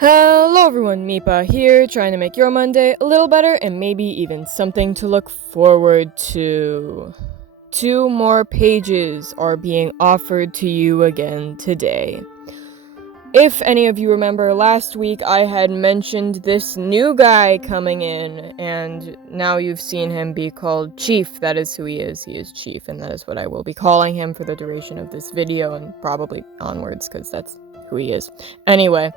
Hello everyone, Meepa here, trying to make your Monday a little better and maybe even something to look forward to. 2 more pages are being offered to you again today. If any of you remember last week, I had mentioned this new guy coming in, and now you've seen him be called Chief. That is who he is. He is Chief, and that is what I will be calling him for the duration of this video and probably onwards, because that's who he is. Anyway.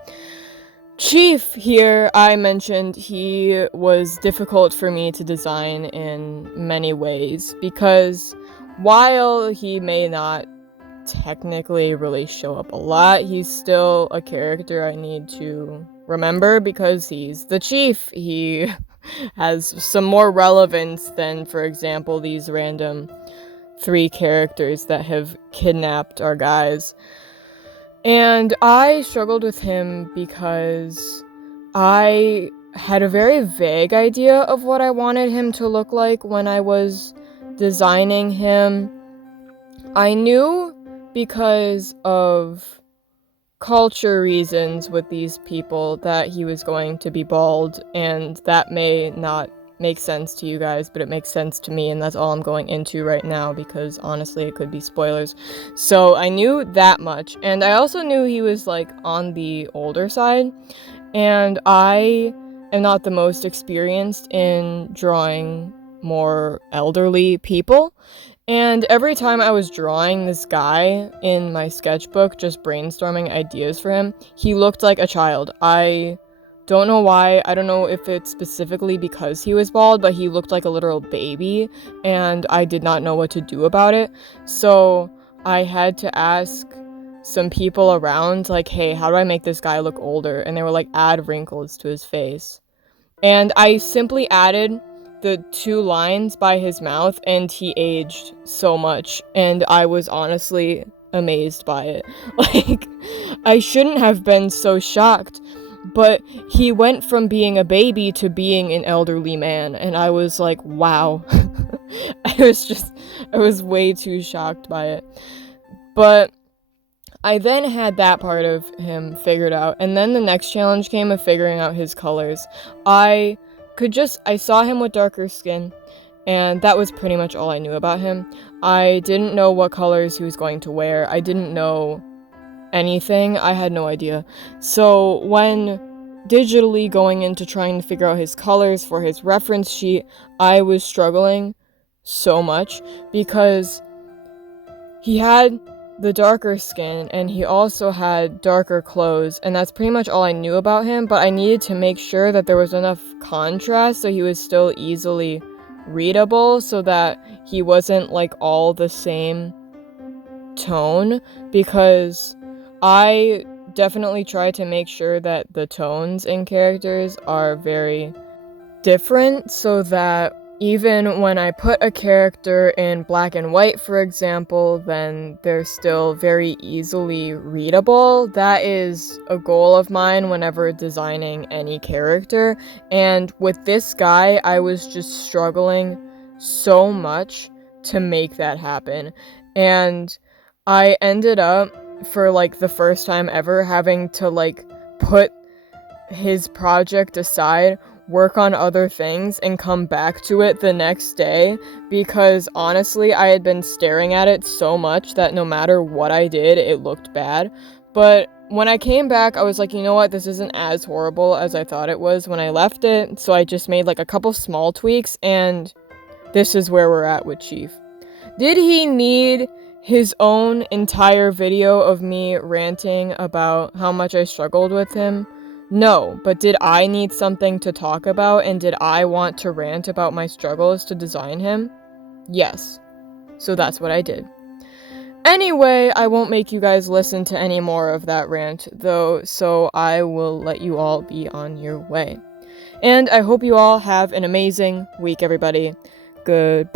Chief here, I mentioned he was difficult for me to design in many ways because while he may not technically really show up a lot, he's still a character I need to remember because he's the chief. He has some more relevance than, for example, these random 3 characters that have kidnapped our guys. And I struggled with him because I had a very vague idea of what I wanted him to look like when I was designing him. I knew because of culture reasons with these people that he was going to be bald, and that may not make sense to you guys, but it makes sense to me, and that's all I'm going into right now because honestly it could be spoilers. So I knew that much, and I also knew he was like on the older side, and I am not the most experienced in drawing more elderly people. And every time I was drawing this guy in my sketchbook, just brainstorming ideas for him, he looked like a child. I don't know why. I don't know if it's specifically because he was bald, but he looked like a literal baby, and I did not know what to do about it. So I had to ask some people around, like, hey, how do I make this guy look older? And they were like, add wrinkles to his face. And I simply added the 2 lines by his mouth, and he aged so much, and I was honestly amazed by it. Like, I shouldn't have been so shocked, but he went from being a baby to being an elderly man, and I was like, wow. I was way too shocked by it. But I then had that part of him figured out, and then the next challenge came of figuring out his colors. I saw him with darker skin, and that was pretty much all I knew about him. I didn't know what colors he was going to wear. I didn't know anything. I had no idea. So when digitally going into trying to figure out his colors for his reference sheet, I was struggling so much because he had the darker skin and he also had darker clothes, and that's pretty much all I knew about him, but I needed to make sure that there was enough contrast so he was still easily readable so that he wasn't like all the same tone, because I definitely try to make sure that the tones in characters are very different so that even when I put a character in black and white, for example, then they're still very easily readable. That is a goal of mine whenever designing any character. And with this guy, I was just struggling so much to make that happen. And I ended up, for like the first time ever, having to like put his project aside, work on other things, and come back to it the next day, because honestly I had been staring at it so much that no matter what I did, it looked bad. But when I came back, I was like, you know what, this isn't as horrible as I thought it was when I left it, so I just made like a couple small tweaks, and this is where we're at with Chief. Did he need his own entire video of me ranting about how much I struggled with him? No, but did I need something to talk about, and did I want to rant about my struggles to design him? Yes. So that's what I did. Anyway, I won't make you guys listen to any more of that rant, though, so I will let you all be on your way. And I hope you all have an amazing week, everybody. Goodbye!